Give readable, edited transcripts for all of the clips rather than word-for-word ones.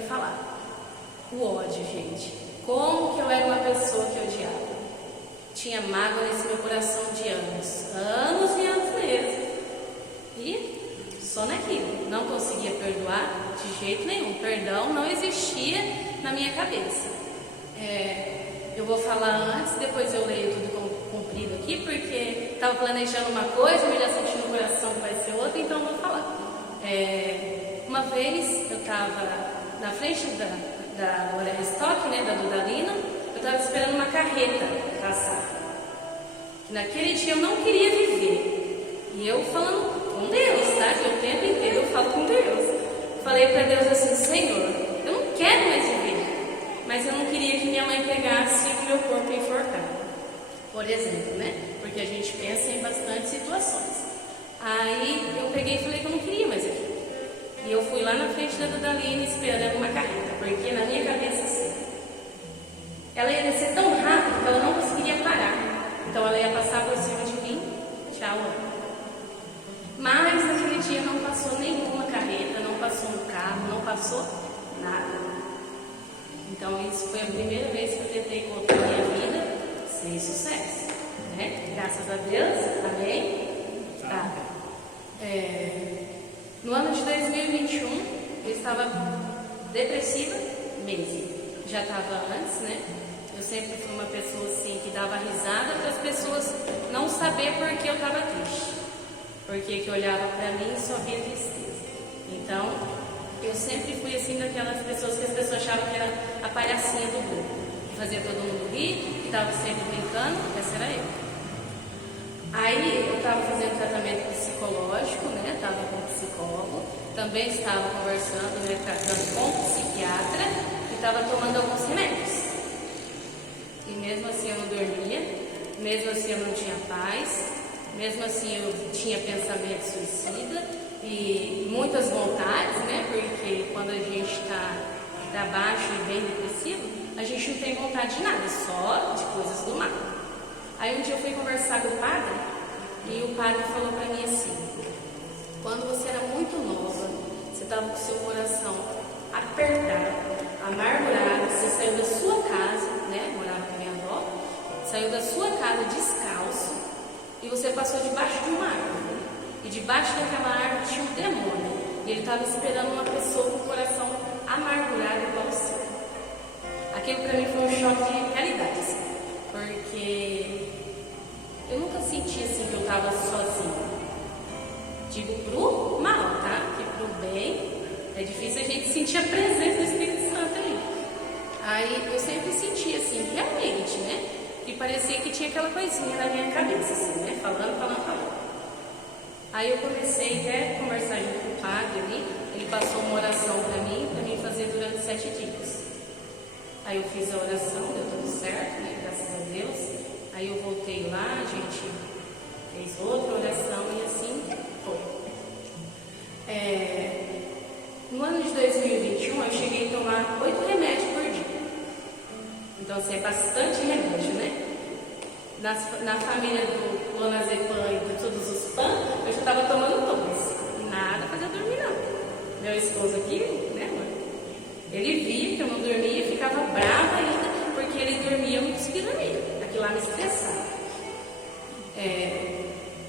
falar. O ódio, gente. Como que eu era uma pessoa que odiava. Tinha mágoa nesse meu coração de anos. Anos e anos mesmo. E só naquilo. Não conseguia perdoar de jeito nenhum. Perdão não existia na minha cabeça. Eu vou falar antes, depois eu leio tudo comprido aqui, porque estava planejando uma coisa, mas já senti no coração que vai ser outra, então eu vou falar. Uma vez eu estava na frente da Glória Restock, né, da Dudalina, eu estava esperando uma carreta passar. Naquele dia eu não queria viver. E eu falando com Deus, tá? Que o tempo inteiro eu falo com Deus. Falei para Deus assim: Senhor, eu não quero mais viver. Mas eu não queria que minha mãe pegasse o meu corpo enforcado, por exemplo, né? Porque a gente pensa em bastante situações. Aí eu peguei e falei que eu não queria mais aquilo. E eu fui lá na frente da Dudalina esperando uma carreta, porque na minha cabeça assim, ela ia descer tão rápido que ela não conseguiria parar. Então ela ia passar por cima de mim. Tchau. Mas naquele dia não passou nenhuma carreta, não passou um carro, não passou nada. Então isso foi a primeira vez que eu tentei contar minha vida sem sucesso, né? Graças a Deus, amém? Tá. No ano de 2021 eu estava depressiva mesmo. Já estava antes, né? Eu sempre fui uma pessoa assim que dava risada para as pessoas não saber por que eu estava triste, porque que olhava para mim e só via tristeza. Então eu sempre fui assim daquelas pessoas que as pessoas achavam que era a palhacinha do grupo, que fazia todo mundo rir, que estava sempre brincando. Essa era eu. Aí eu estava fazendo tratamento psicológico, né? Estava com um psicólogo, também estava conversando, né? Tratando com um psiquiatra e estava tomando alguns remédios. E mesmo assim eu não dormia, mesmo assim eu não tinha paz, mesmo assim eu tinha pensamento suicida e muitas vontades, né? Porque quando a gente está para baixo e bem depressivo, a gente não tem vontade de nada, só de coisas do mal. Aí um dia eu fui conversar com o padre e o padre falou para mim assim: quando você era muito nova, você estava com o seu coração apertado, amargurado, você saiu da sua casa, né? Morava com minha avó, saiu da sua casa descalço e você passou debaixo de uma árvore. E debaixo daquela árvore tinha um demônio. E ele estava esperando uma pessoa com o coração amargurado igual o seu. Aquilo para mim foi um choque de realidade, assim, porque eu nunca senti assim que eu estava sozinha. Digo pro mal, tá? Porque pro bem é difícil a gente sentir a presença do Espírito Santo ali. Aí eu sempre senti assim, realmente, né? Que parecia que tinha aquela coisinha na minha cabeça, assim, né? Falando. Aí eu comecei até a conversar junto com o padre ali. Ele passou uma oração para mim fazer durante 7 dias. Aí eu fiz a oração, deu tudo certo, né? Graças a Deus. Aí eu voltei lá, a gente fez outra oração e assim foi. No ano de 2021 eu cheguei a tomar 8 remédios por dia. Então assim, é bastante remédio, né? Na família do clonazepam e de todos os PAN, eu já estava tomando todos. Nada para eu dormir, não. Meu esposo aqui, né, mãe? Ele via que eu não dormia e ficava brava ainda, porque ele dormia, eu não conseguia dormir. Aquilo lá me estressava.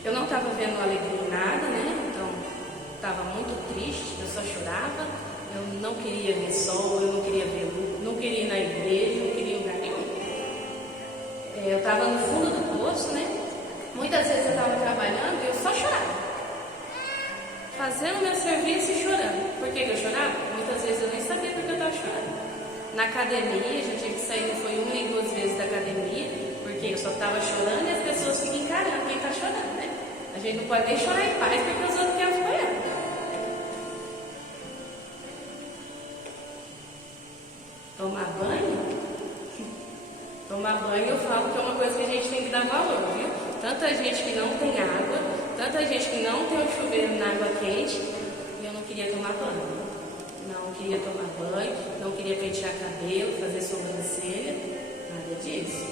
Eu não estava vendo alegria em nada, né? Então, estava muito triste, eu só chorava. Eu não queria ver sol, eu não queria ver luz, não queria ir na igreja, não queria ir em lugar nenhum. Eu estava no fundo do poço, né? Muitas vezes eu estava trabalhando e eu só chorava. Fazendo meu serviço e chorando. Por que eu chorava? Muitas vezes eu nem sabia porque eu estava chorando. Na academia, já tive que sair, não foi 1 nem 2 vezes da academia, porque eu só estava chorando e as pessoas ficam encarando quem está chorando, né? A gente não pode nem chorar em paz porque os outros querem apoiar. Tomar banho? Tomar banho eu falo que é uma coisa que a gente tem que dar valor, viu? Tanta gente que não tem água, tanta gente que não tem um chuveiro na água quente, e eu não queria tomar banho. Não queria tomar banho, não queria pentear cabelo, fazer sobrancelha, nada disso.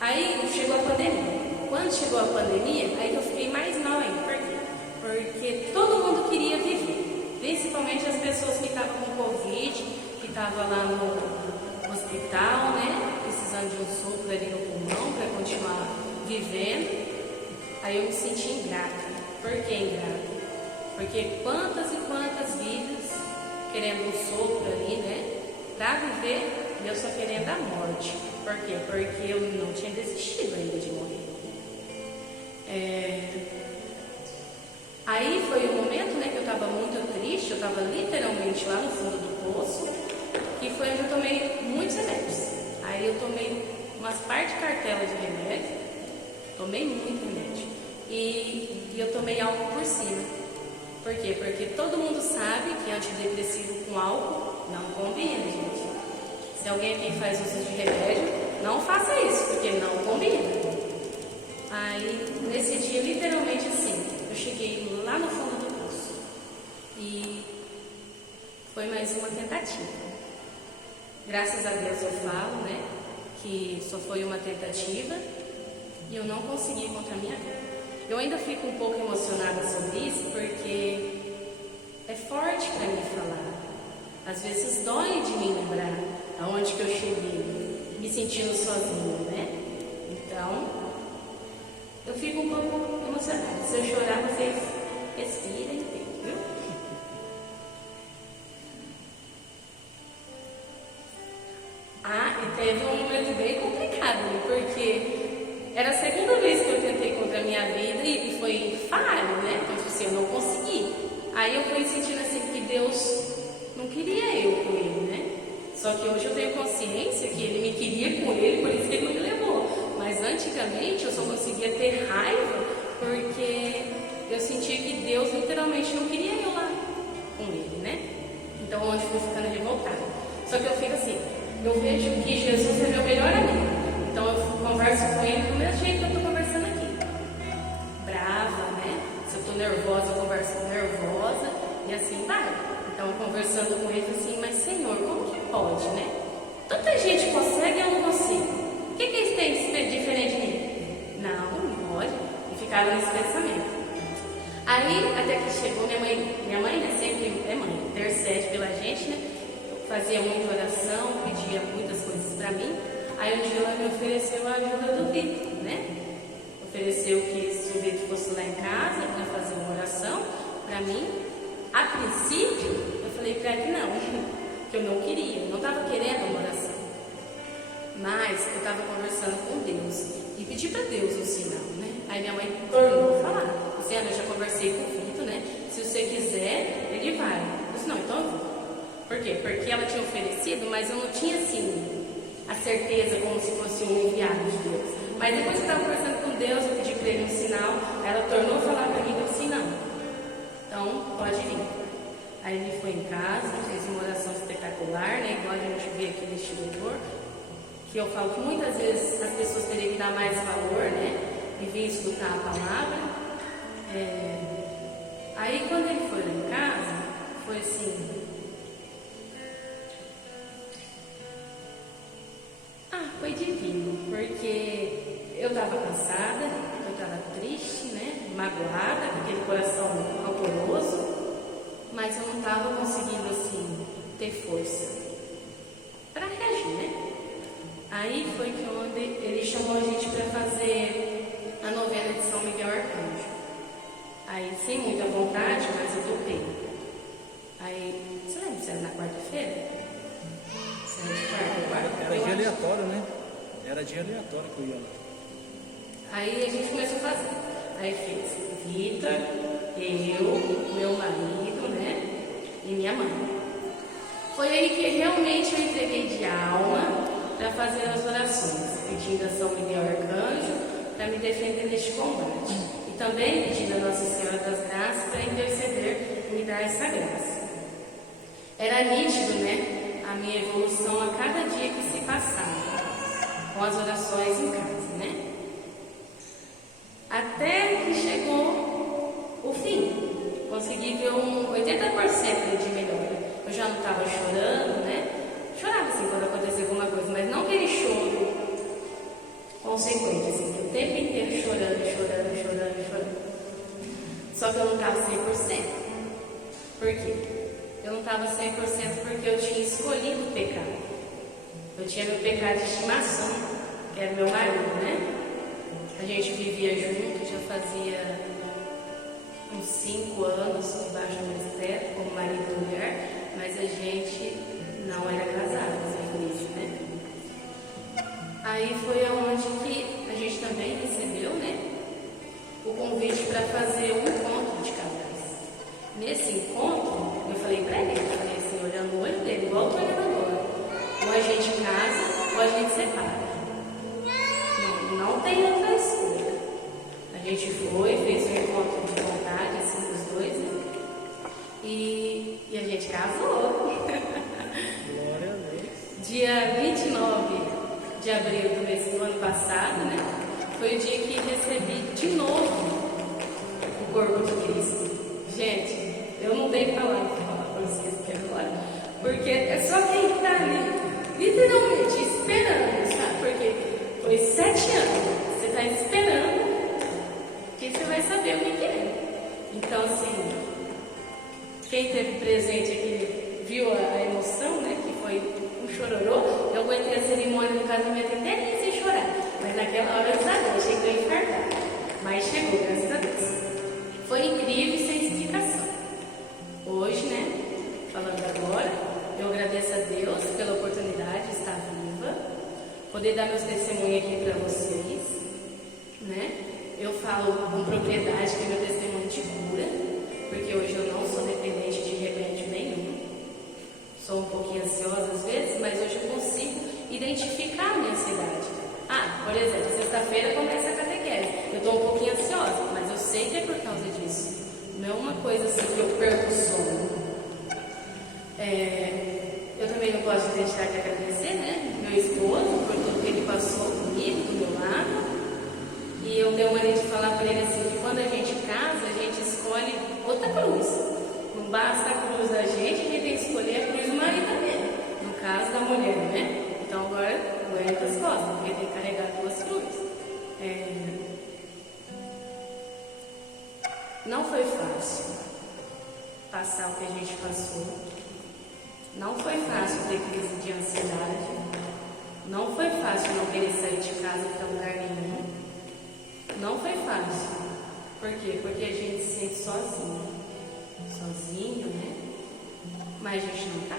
Aí chegou a pandemia. Quando chegou a pandemia, aí eu fiquei mais mal ainda. Por quê? Porque todo mundo queria viver. principalmente as pessoas que estavam com Covid, que estavam lá no hospital, né? Precisando de um sopro ali no pulmão para continuar vivendo. Aí eu me senti ingrata. Por que ingrata? Porque quantas e quantas vidas querendo um sopro ali, né? Para viver, e eu só querendo a morte. Por quê? Porque eu não tinha desistido ainda de morrer. Aí foi um momento, né, que eu estava muito triste, eu estava literalmente lá no fundo do poço, que foi onde eu tomei muitos remédios. Aí eu tomei umas par de cartelas de remédio, tomei muito remédio. E eu tomei álcool por cima. Por quê? Porque todo mundo sabe que antidepressivo com álcool não combina, gente. Se alguém aqui faz uso de remédio, não faça isso, porque não combina. Aí, nesse dia, literalmente assim, eu cheguei lá no fundo do poço. E foi mais uma tentativa. Graças a Deus eu falo, né, que só foi uma tentativa e eu não consegui contra a minha vida. Eu ainda fico um pouco emocionada sobre isso, porque é forte para mim falar. Às vezes dói de mim lembrar aonde que eu cheguei, me sentindo sozinha, né? Então, eu fico um pouco emocionada. Se eu chorar, vocês respirem, viu? E teve um momento bem complicado, né? Porque era a segunda vez que eu tentei contra a minha vida e foi falho, né? Então, assim, eu não consegui. Aí eu fui sentindo assim que Deus não queria eu com ele, né? Só que hoje eu tenho consciência que ele me queria com ele, por isso que ele não me levou. Mas antigamente eu só conseguia ter raiva porque eu sentia que Deus literalmente não queria eu lá com ele, né? Então hoje eu fui ficando revoltada. Só que eu fico assim, eu vejo que Jesus é meu melhor amigo. Então eu converso com ele do mesmo jeito que eu estou conversando aqui. Brava, né? Se eu estou nervosa, eu converso nervosa e assim vai. Então conversando com ele assim, mas Senhor, como que pode, né? Tanta gente consegue e eu não consigo. O que eles têm diferente de mim? Não pode. E ficaram nesse pensamento. Aí até que chegou minha mãe, né? Sempre é mãe, intercede pela gente, né? Fazia muita oração, pedia muitas coisas para mim. Aí um dia ela me ofereceu a ajuda do Vitor, né? Ofereceu que se o Vitor fosse lá em casa para fazer uma oração para mim. A princípio, eu falei para ele que não, que eu não queria, eu não estava querendo uma oração. Mas eu estava conversando com Deus e pedi para Deus um sinal, né? Aí minha mãe tornou a falar. Disse, eu já conversei com o Vitor, né? Se você quiser, ele vai. Eu disse, não, então eu vou. Por quê? Porque ela tinha oferecido, mas eu não tinha assim a certeza como se fosse um enviado de Deus. Mas depois que eu estava conversando com Deus, eu pedi para ele um sinal, ela tornou a falar para mim, eu disse, não. Então, pode vir. Aí ele foi em casa, fez uma oração espetacular, né? Igual a gente vê aqui neste louvor, que eu falo que muitas vezes as pessoas teriam que dar mais valor, né? E vir escutar a palavra. Aí quando ele foi lá em casa, foi assim. Foi divino, porque eu estava cansada, eu estava triste, né? Magoada, com aquele coração rancoroso, mas eu não estava conseguindo assim ter força para reagir, né? Aí foi que onde ele chamou a gente para fazer a novena de São Miguel Arcanjo. Aí sem muita vontade, mas eu topei. Aí, você lembra se era na quarta-feira? Era dia aleatório, né? Era dia aleatório que eu ia lá. Aí a gente começou a fazer. Aí fez Vitor, eu, meu marido, né? E minha mãe. Foi aí que realmente eu entreguei de alma para fazer as orações, pedindo a São Miguel Arcanjo para me defender neste combate. E também pedindo a Nossa Senhora das Graças para interceder e me dar essa graça. Era nítido, né? A minha evolução a cada dia que se passava, com as orações em casa, né? Até que chegou o fim. Consegui ver um 80% de melhora. Eu já não estava chorando, né? Chorava assim quando acontecia alguma coisa, mas não aquele choro consequente, assim, o tempo inteiro chorando. Só que eu não estava 100%. Por quê? estava 100% porque eu tinha escolhido o pecado. Eu tinha meu pecado de estimação, que era meu marido, né? A gente vivia junto, já fazia uns 5 anos debaixo do ministério, como marido e mulher, mas a gente não era casado no início, né? Aí foi aonde que a gente também recebeu, né, o convite para fazer um encontro de casais. Nesse encontro, eu falei para ele, assim, olhando no olho dele, igual eu tô olhando agora, ou a gente casa ou a gente separa. Não tem outra escolha. A gente foi, fez um encontro de vontade, assim, dos dois, né? E a gente casou. Glória a Deus. Dia 29 de abril do ano passado, né? Foi o dia que recebi de novo o corpo de Cristo. Gente, eu não tenho palavra para falar para vocês aqui agora, porque é só quem está ali, literalmente esperando, sabe? Porque foi 7 anos, você está esperando que você vai saber o que é. Então, assim, quem esteve presente aqui viu a emoção, né? Que foi um chororô. Eu aguentei a cerimônia do casamento inteirinha sem chorar. Mas naquela hora eu sabia, achei que eu ia infartar. Mas chegou, graças a Deus. Foi incrível e sem explicação. Hoje, né? Falando agora, eu agradeço a Deus pela oportunidade de estar viva, poder dar meus testemunhos aqui para vocês, né? Eu falo com propriedade que meu testemunho te cura, porque hoje eu não sou dependente de remédio nenhum. Sou um pouquinho ansiosa às vezes, mas hoje eu consigo identificar a minha ansiedade. Por exemplo, sexta-feira começa a catequese. Eu estou um pouquinho ansiosa, mas eu sei que é por causa disso. Não é uma coisa assim que eu perco o sono. Eu também não posso deixar de agradecer, né? Meu esposo, por tudo que ele passou comigo, do meu lado. E eu tenho maneira de falar para ele assim, que quando a gente casa, a gente escolhe outra cruz. Não basta a cruz da gente tem que escolher a cruz do marido também. No caso da mulher, né? Então agora aguenta as costas, porque tem que carregar 2 cruzes. Não foi fácil passar o que a gente passou. Não foi fácil ter crise de ansiedade. Não foi fácil não querer sair de casa para lugar nenhum. Não foi fácil. Por quê? Porque a gente se sente sozinho. Sozinho, né? Mas a gente não tá.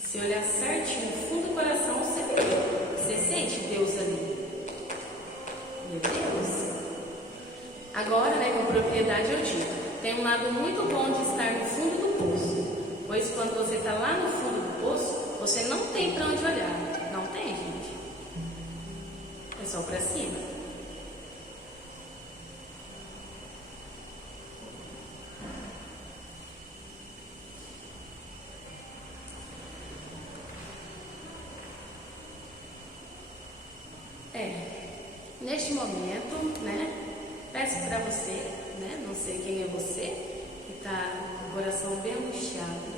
Se olhar certinho no fundo do coração, você vê. Você sente Deus ali. Meu Deus. Agora, né, com propriedade eu digo, tem um lado muito bom de estar no fundo do poço. Pois quando você está lá no fundo do poço, você não tem para onde olhar. Não tem, gente. É só para cima. Neste momento, né, peço para você, né, não sei quem é você, que está com o coração bem angustiado,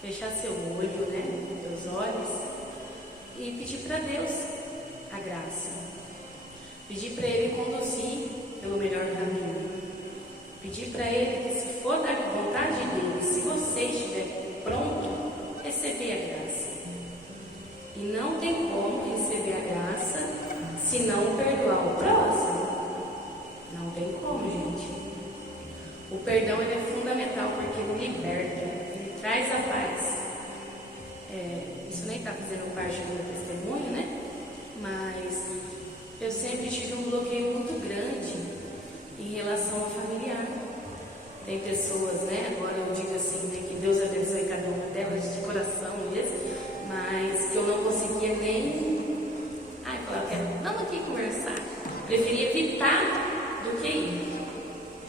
fechar seu olho, né, seus olhos, e pedir para Deus a graça. Pedir para Ele conduzir pelo melhor caminho. Pedir para Ele que, se for da vontade dEle, se você estiver pronto, receber a graça. E não tem como receber a graça se não perdoar o próximo. Não tem como, gente. O perdão ele é fundamental porque ele liberta, ele traz a paz. Isso nem está fazendo parte do meu testemunho, né? Mas eu sempre tive um bloqueio muito grande em relação ao familiar. Tem pessoas, né? Agora eu digo assim, né, que Deus abençoe cada uma delas de coração mesmo, mas que eu não conseguia nem vamos aqui conversar. Preferia evitar do que ir.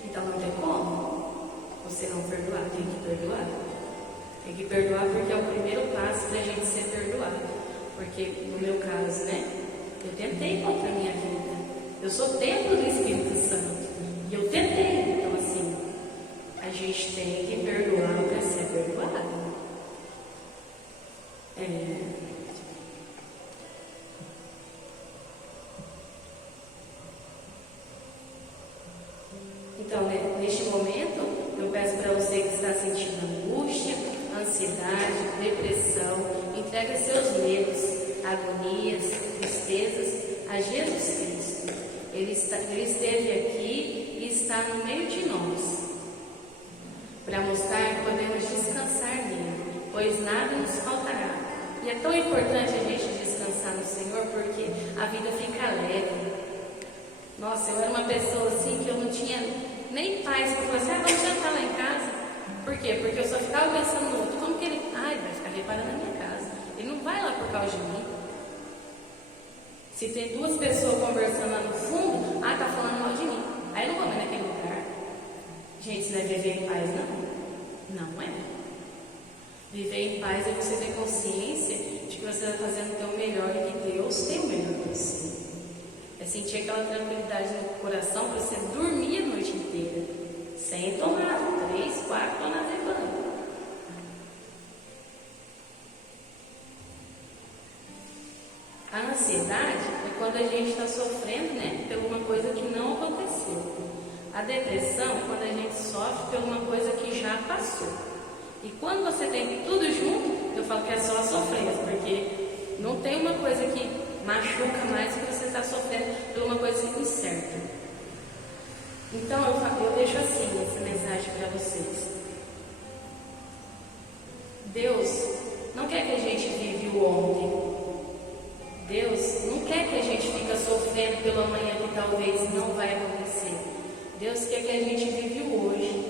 Então não tem como você não perdoar, tem que perdoar. Tem que perdoar porque é o primeiro passo da gente ser perdoado. Porque no meu caso, né? Eu tentei contra a minha vida. Eu sou templo do Espírito Santo. E eu tentei. Então assim, a gente tem que perdoar para ser perdoado. Então, neste momento, eu peço para você que está sentindo angústia, ansiedade, depressão, entrega seus medos, agonias, tristezas a Jesus Cristo. Ele esteve aqui e está no meio de nós, para mostrar que podemos descansar nele, pois nada nos faltará. E é tão importante a gente descansar no Senhor, porque a vida fica leve. Nossa, eu era uma pessoa assim que eu não tinha nem paz para falar assim, vamos jantar lá em casa. Por quê? Porque eu só ficava pensando no outro, como que ele vai ficar reparando na minha casa. Ele não vai lá por causa de mim. Se tem duas pessoas conversando lá no fundo, tá falando mal de mim. Aí eu não vou mais naquele lugar. Gente, isso não é viver em paz, não. Não é. Viver em paz é você ter consciência de que você está fazendo o teu melhor e que Deus tem o melhor para você. É sentir aquela tranquilidade no coração para você dormir a noite inteira, sem tomar 3, 4 toneladas de banho. A ansiedade é quando a gente está sofrendo, por uma coisa que não aconteceu. A depressão é quando a gente sofre por uma coisa que já passou. E quando você tem tudo junto, eu falo que é só a sofrência, porque não tem uma coisa que machuca mais que você está sofrendo por uma coisa incerta. Então eu deixo assim essa mensagem para vocês. Deus não quer que a gente vive o ontem. Deus não quer que a gente fique sofrendo pelo amanhã que talvez não vai acontecer. Deus quer que a gente vive o hoje,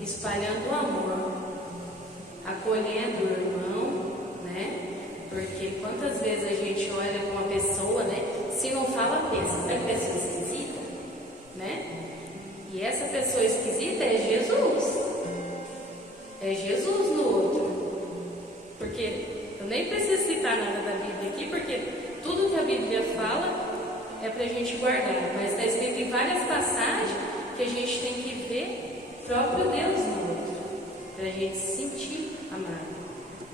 espalhando o amor, acolhendo o irmão, Porque quantas vezes a gente olha para uma pessoa, se não fala, pensa, é pessoa esquisita, E essa pessoa esquisita é Jesus. É Jesus no outro. Porque eu nem preciso citar nada da Bíblia aqui, porque tudo que a Bíblia fala é para a gente guardar. Mas está escrito em várias passagens que a gente tem que ver o próprio Deus no outro, para a gente se sentir amado.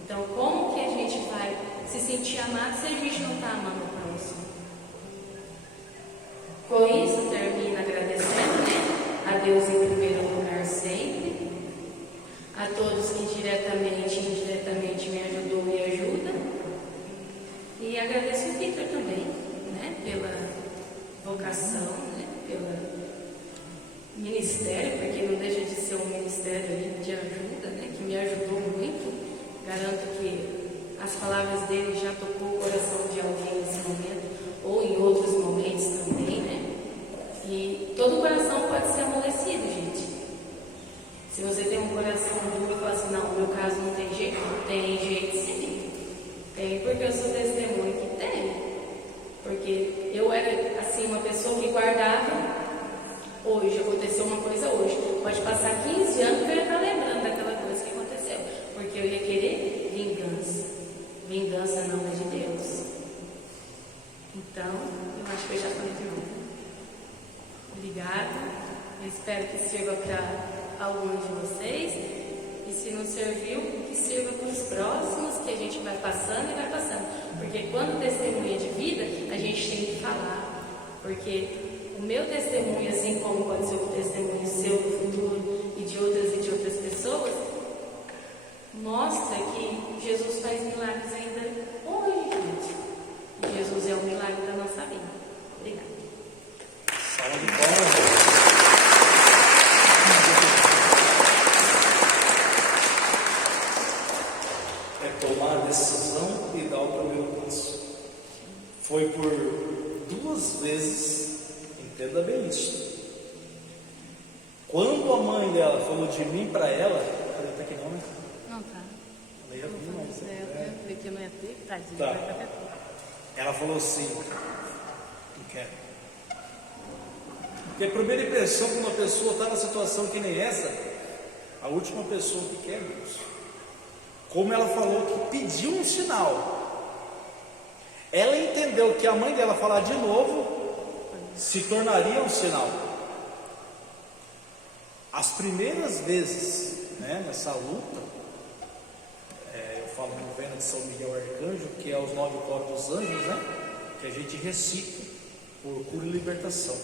Então, como que a gente vai se sentir amado se a gente não está amando o próximo? Com isso, termino agradecendo, a Deus em primeiro lugar sempre, a todos que diretamente e indiretamente me ajudou e ajuda, e agradeço o Victor também, pela vocação, pelo ministério, porque não deixa de ser um ministério de ajuda, que me ajudou muito. Garanto que as palavras dele já tocou o coração de alguém nesse momento, ou em outros momentos também, E todo coração pode ser amolecido, gente. Se você tem um coração duro e fala assim, não, no meu caso não tem jeito sim. Tem, porque eu sou testemunho que tem. Porque eu era, assim, uma pessoa que guardava hoje, aconteceu uma coisa hoje. Pode passar 15 anos que eu ia estar lembrando daquela coisa que aconteceu. Porque eu ia querer vingança. Vingança não é de Deus. Então, eu acho que eu já falei de novo. Obrigada. Eu espero que sirva para alguns de vocês. E se não serviu, que sirva para os próximos, que a gente vai passando e vai passando. Porque quando testemunha de vida, a gente tem que falar. Porque o meu testemunho, assim como pode ser o testemunho seu do futuro e de outras pessoas, mostra que Jesus faz milagres ainda hoje, gente. E Jesus é o milagre da nossa vida. Obrigada. Salve de palmas. É tomar a decisão e dar o primeiro passo. Foi por 2 vezes, entenda bem isso. Quando a mãe dela falou de mim para ela, falei, tá aqui não, né? Não tá. Eu falei que eu não ia ter, tadinho. Tá. Ela falou assim, não quero. Porque a primeira impressão que uma pessoa está numa situação que nem essa, a última pessoa que quer Deus. Como ela falou que pediu um sinal, ela entendeu que a mãe dela falar de novo se tornaria um sinal. As primeiras vezes, nessa luta, eu falo na novena de São Miguel Arcanjo, que é os 9 corpos dos anjos, que a gente recita por cura e libertação.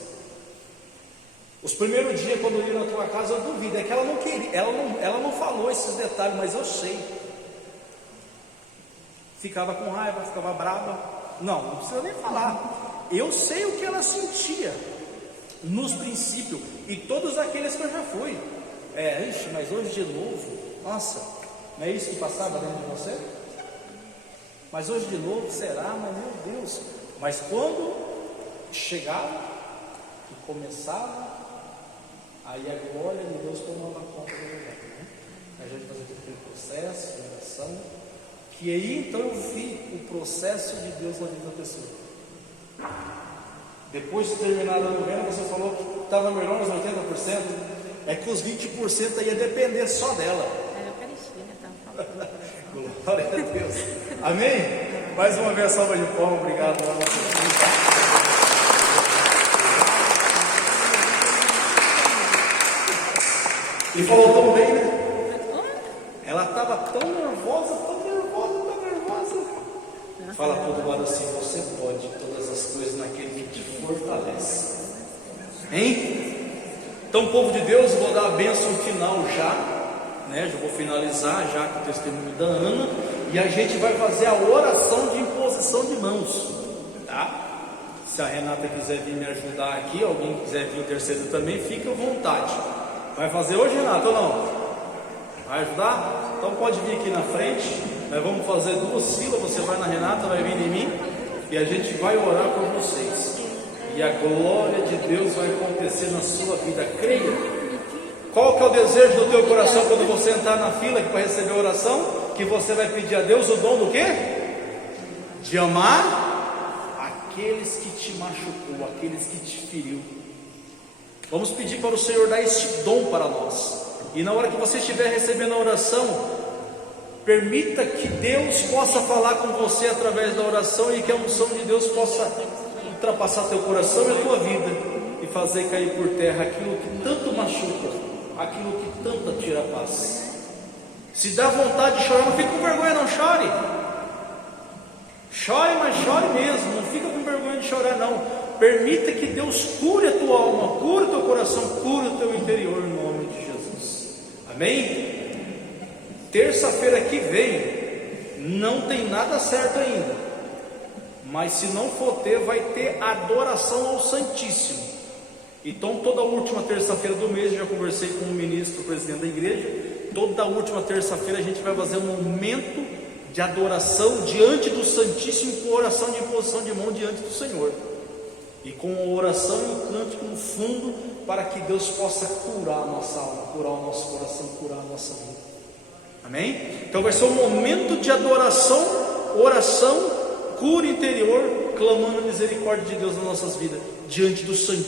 Os primeiros dias, quando eu ia na tua casa, eu duvido, é que ela não queria, ela não falou esses detalhes, mas eu sei. ficava com raiva, ficava brava. Não precisa nem falar. Eu sei o que ela sentia nos princípios e todos aqueles que eu já fui. Mas hoje de novo, nossa, não é isso que passava dentro de você? Mas hoje de novo, será? Mas meu Deus. Mas quando chegava e começava, aí a glória de Deus tomava conta do lugar, né? A gente fazia aquele processo de oração, que aí então eu vi o processo de Deus na vida da pessoa. Depois de terminar a novena, você falou que estava melhor uns 80%. É que os 20% ia depender só dela. Glória a Deus. Amém? Mais uma vez, salva de palmas. Obrigado. E falou tão bem, né? Ela estava tão nervosa. Fala para todo lado assim: você pode todas as coisas naquele que te fortalece. Hein? Então, povo de Deus, eu vou dar a bênção final já, né? Já vou finalizar já com o testemunho da Ana, e a gente vai fazer a oração de imposição de mãos, tá? Se a Renata quiser vir me ajudar aqui, alguém quiser vir interceder também, fique à vontade. Vai fazer hoje, Renata, ou não? Vai ajudar? Então pode vir aqui na frente. Nós vamos fazer 2 sílabas. Você vai na Renata, vai vir em mim, e a gente vai orar por vocês. E a glória de Deus vai acontecer na sua vida. Creia. Qual que é o desejo do teu coração quando você entrar na fila para receber a oração? Que você vai pedir a Deus o dom do quê? De amar aqueles que te machucou, aqueles que te feriu. Vamos pedir para o Senhor dar este dom para nós. E na hora que você estiver recebendo a oração, permita que Deus possa falar com você através da oração, e que a unção de Deus possa ultrapassar teu coração e a tua vida, e fazer cair por terra aquilo que tanto machuca, aquilo que tanto tira a paz. Se dá vontade de chorar, não fique com vergonha, não chore. Chore, mas chore mesmo, não fica com vergonha de chorar não. Permita que Deus cure a tua alma, cure o teu coração, cure o teu interior, em nome de Jesus. Amém? Terça-feira que vem não tem nada certo ainda, mas se não for ter, vai ter adoração ao Santíssimo. Então toda última terça-feira do mês, já conversei com o ministro, o presidente da igreja, toda última terça-feira a gente vai fazer um momento de adoração diante do Santíssimo, com oração de imposição de mão diante do Senhor, e com a oração e um cântico no fundo, para que Deus possa curar a nossa alma, curar o nosso coração, curar a nossa vida. Amém? Então vai ser um momento de adoração, oração, cura interior, clamando a misericórdia de Deus nas nossas vidas, diante do Santíssimo.